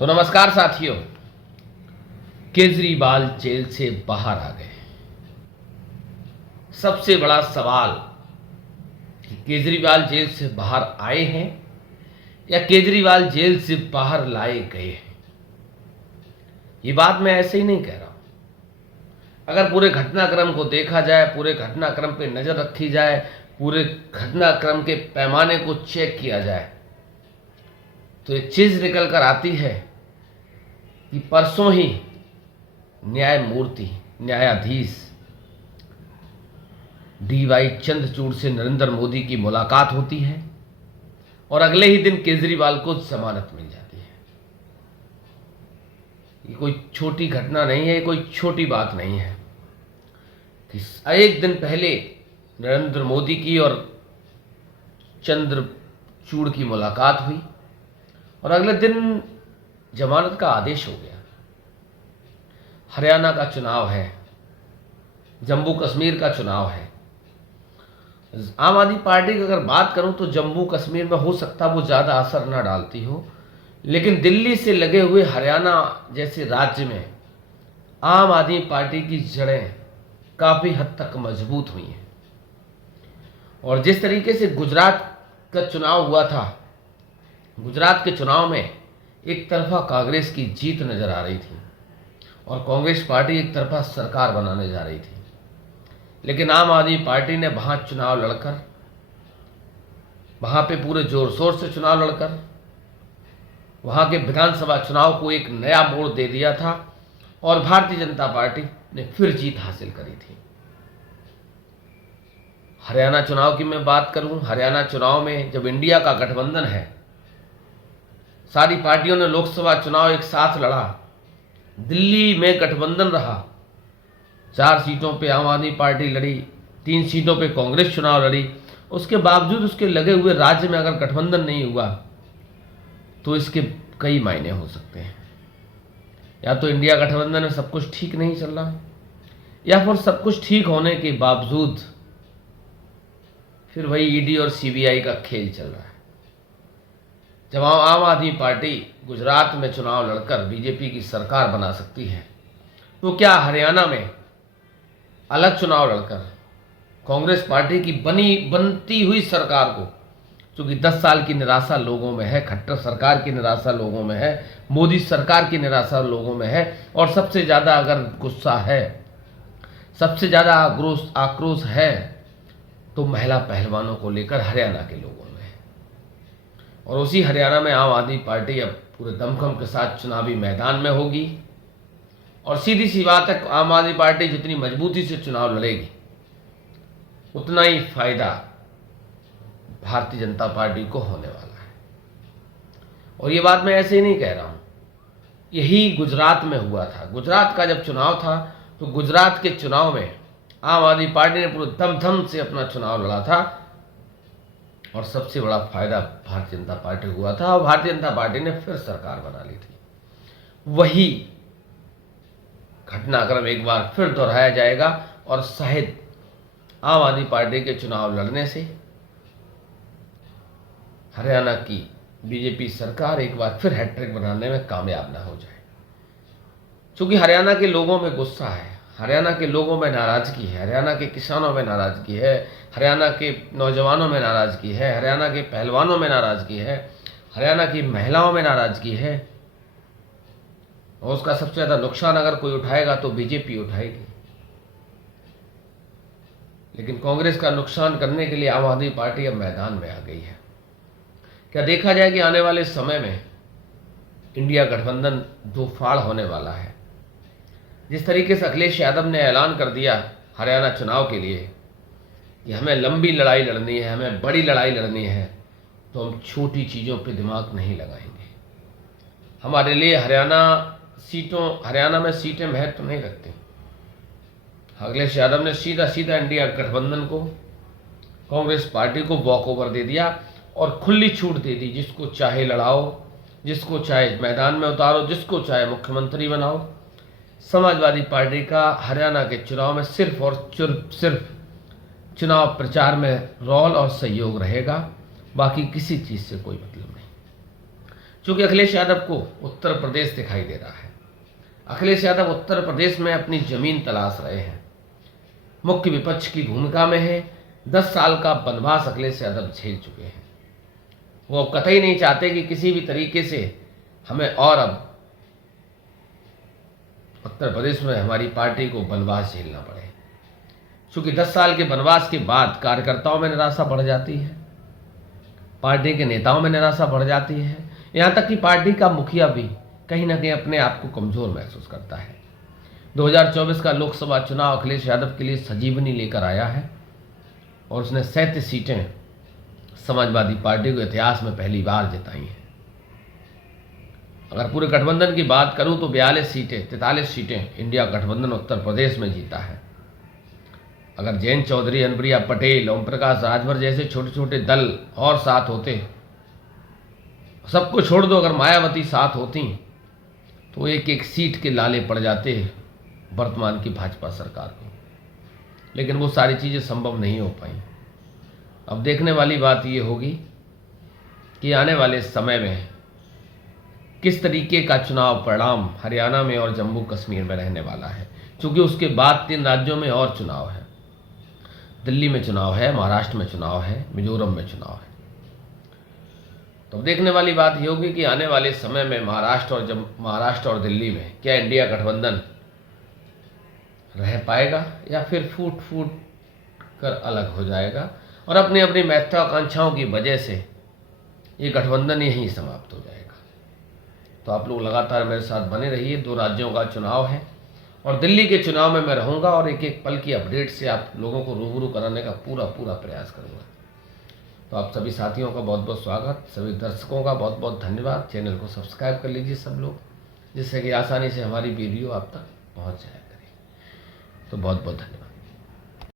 तो नमस्कार साथियों, केजरीवाल जेल से बाहर आ गए। सबसे बड़ा सवाल कि केजरीवाल जेल से बाहर आए हैं या केजरीवाल जेल से बाहर लाए गए हैं। ये बात मैं ऐसे ही नहीं कह रहा हूं। अगर पूरे घटनाक्रम को देखा जाए, पूरे घटनाक्रम पे नजर रखी जाए, पूरे घटनाक्रम के पैमाने को चेक किया जाए, तो एक चीज निकल कर आती है कि परसों ही न्यायाधीश DY चंद्रचूड़ से नरेंद्र मोदी की मुलाकात होती है और अगले ही दिन केजरीवाल को जमानत मिल जाती है। ये कोई छोटी घटना नहीं है, ये कोई छोटी बात नहीं है कि एक दिन पहले नरेंद्र मोदी की और चंद्रचूड़ की मुलाकात हुई और अगले दिन जमानत का आदेश हो गया। हरियाणा का चुनाव है, जम्मू कश्मीर का चुनाव है। आम आदमी पार्टी की अगर बात करूं तो जम्मू कश्मीर में हो सकता वो ज़्यादा असर न डालती हो, लेकिन दिल्ली से लगे हुए हरियाणा जैसे राज्य में आम आदमी पार्टी की जड़ें काफ़ी हद तक मजबूत हुई हैं। और जिस तरीके से गुजरात का चुनाव हुआ था, गुजरात के चुनाव में एक तरफा कांग्रेस की जीत नजर आ रही थी और कांग्रेस पार्टी एक तरफा सरकार बनाने जा रही थी, लेकिन आम आदमी पार्टी ने वहां चुनाव लड़कर, वहां पे पूरे जोर शोर से चुनाव लड़कर वहां के विधानसभा चुनाव को एक नया मोड़ दे दिया था और भारतीय जनता पार्टी ने फिर जीत हासिल करी थी। हरियाणा चुनाव की मैं बात करूं, हरियाणा चुनाव में जब इंडिया का गठबंधन है, सारी पार्टियों ने लोकसभा चुनाव एक साथ लड़ा, दिल्ली में गठबंधन रहा, 4 सीटों पे आम आदमी पार्टी लड़ी, 3 सीटों पे कांग्रेस चुनाव लड़ी। उसके बावजूद उसके लगे हुए राज्य में अगर गठबंधन नहीं हुआ तो इसके कई मायने हो सकते हैं। या तो इंडिया गठबंधन में सब कुछ ठीक नहीं चल रहा, या फिर सब कुछ ठीक होने के बावजूद फिर वही ईडी और CBI का खेल चल रहा है। जब आम आदमी पार्टी गुजरात में चुनाव लड़कर बीजेपी की सरकार बना सकती है, तो क्या हरियाणा में अलग चुनाव लड़कर कांग्रेस पार्टी की बनती हुई सरकार को, क्योंकि 10 साल की निराशा लोगों में है, खट्टर सरकार की निराशा लोगों में है, मोदी सरकार की निराशा लोगों में है, और सबसे ज़्यादा अगर गुस्सा है, सबसे ज़्यादा आक्रोश है तो महिला पहलवानों को लेकर हरियाणा के लोगों में है। और उसी हरियाणा में आम आदमी पार्टी अब पूरे दमखम के साथ चुनावी मैदान में होगी और सीधी सी बात है, आम आदमी पार्टी जितनी मजबूती से चुनाव लड़ेगी उतना ही फायदा भारतीय जनता पार्टी को होने वाला है। और ये बात मैं ऐसे ही नहीं कह रहा हूं, यही गुजरात में हुआ था। गुजरात का जब चुनाव था तो गुजरात के चुनाव में आम आदमी पार्टी ने पूरे दमखम से अपना चुनाव लड़ा था और सबसे बड़ा फायदा भारतीय जनता पार्टी हुआ था और भारतीय जनता पार्टी ने फिर सरकार बना ली थी। वही घटनाक्रम एक बार फिर दोहराया जाएगा और शायद आम आदमी पार्टी के चुनाव लड़ने से हरियाणा की बीजेपी सरकार एक बार फिर हैट्रिक बनाने में कामयाब ना हो जाए। क्योंकि हरियाणा के लोगों में गुस्सा है, हरियाणा के लोगों में नाराजगी है, हरियाणा के किसानों में नाराजगी है, हरियाणा के नौजवानों में नाराजगी है, हरियाणा के पहलवानों में नाराजगी है, हरियाणा की महिलाओं में नाराजगी है। और उसका सबसे ज़्यादा नुकसान अगर कोई उठाएगा तो बीजेपी उठाएगी, लेकिन कांग्रेस का नुकसान करने के लिए आम आदमी पार्टी अब मैदान में आ गई है। क्या देखा जाए कि आने वाले समय में इंडिया गठबंधन दो फाड़ होने वाला है। जिस तरीके से अखिलेश यादव ने ऐलान कर दिया हरियाणा चुनाव के लिए कि हमें लंबी लड़ाई लड़नी है, हमें बड़ी लड़ाई लड़नी है, तो हम छोटी चीज़ों पे दिमाग नहीं लगाएंगे। हमारे लिए हरियाणा में सीटें महत्व नहीं रखती। अखिलेश यादव ने सीधा सीधा इंडिया गठबंधन को, कांग्रेस पार्टी को वॉक ओवर दे दिया और खुली छूट दे दी, जिसको चाहे लड़ाओ, जिसको चाहे मैदान में उतारो, जिसको चाहे मुख्यमंत्री बनाओ। समाजवादी पार्टी का हरियाणा के चुनाव में सिर्फ और सिर्फ चुनाव प्रचार में रोल और सहयोग रहेगा, बाकी किसी चीज़ से कोई मतलब नहीं। चूंकि अखिलेश यादव को उत्तर प्रदेश दिखाई दे रहा है। अखिलेश यादव उत्तर प्रदेश में अपनी जमीन तलाश रहे हैं, मुख्य विपक्ष की भूमिका में है। 10 साल का वनवास अखिलेश यादव झेल चुके हैं। वो अब कतई नहीं चाहते कि किसी भी तरीके से हमें और अब उत्तर प्रदेश में हमारी पार्टी को वनवास झेलना पड़े। क्योंकि 10 साल के वनवास के बाद कार्यकर्ताओं में निराशा बढ़ जाती है, पार्टी के नेताओं में निराशा बढ़ जाती है, यहाँ तक कि पार्टी का मुखिया भी कहीं ना कहीं अपने आप को कमजोर महसूस करता है। 2024 का लोकसभा चुनाव अखिलेश यादव के लिए संजीवनी लेकर आया है और उसने 37 सीटें समाजवादी पार्टी को इतिहास में पहली बार जिताई हैं। अगर पूरे गठबंधन की बात करूं तो 43 सीटें इंडिया गठबंधन उत्तर प्रदेश में जीता है। अगर जयंत चौधरी, अनुप्रिया पटेल, ओम प्रकाश राजभर जैसे छोटे छोटे दल और साथ होते, सबको छोड़ दो, अगर मायावती साथ होती तो एक एक सीट के लाले पड़ जाते वर्तमान की भाजपा सरकार को। लेकिन वो सारी चीज़ें संभव नहीं हो पाई। अब देखने वाली बात ये होगी कि आने वाले समय में किस तरीके का चुनाव परिणाम हरियाणा में और जम्मू कश्मीर में रहने वाला है, क्योंकि उसके बाद 3 राज्यों में और चुनाव है। दिल्ली में चुनाव है, महाराष्ट्र में चुनाव है, मिजोरम में चुनाव है। तो देखने वाली बात ये होगी कि आने वाले समय में महाराष्ट्र और दिल्ली में क्या इंडिया गठबंधन रह पाएगा या फिर फूट फूट कर अलग हो जाएगा और अपनी अपनी महत्वाकांक्षाओं की वजह से ये गठबंधन यहीं समाप्त हो जाएगा। तो आप लोग लगातार मेरे साथ बने रहिए। 2 राज्यों का चुनाव है और दिल्ली के चुनाव में मैं रहूंगा और एक एक पल की अपडेट से आप लोगों को रूबरू कराने का पूरा प्रयास करूंगा। तो आप सभी साथियों का बहुत बहुत स्वागत, सभी दर्शकों का बहुत बहुत धन्यवाद। चैनल को सब्सक्राइब कर लीजिए सब लोग, जिससे कि आसानी से हमारी वीडियो आप तक पहुंच जाया करे। तो बहुत बहुत धन्यवाद।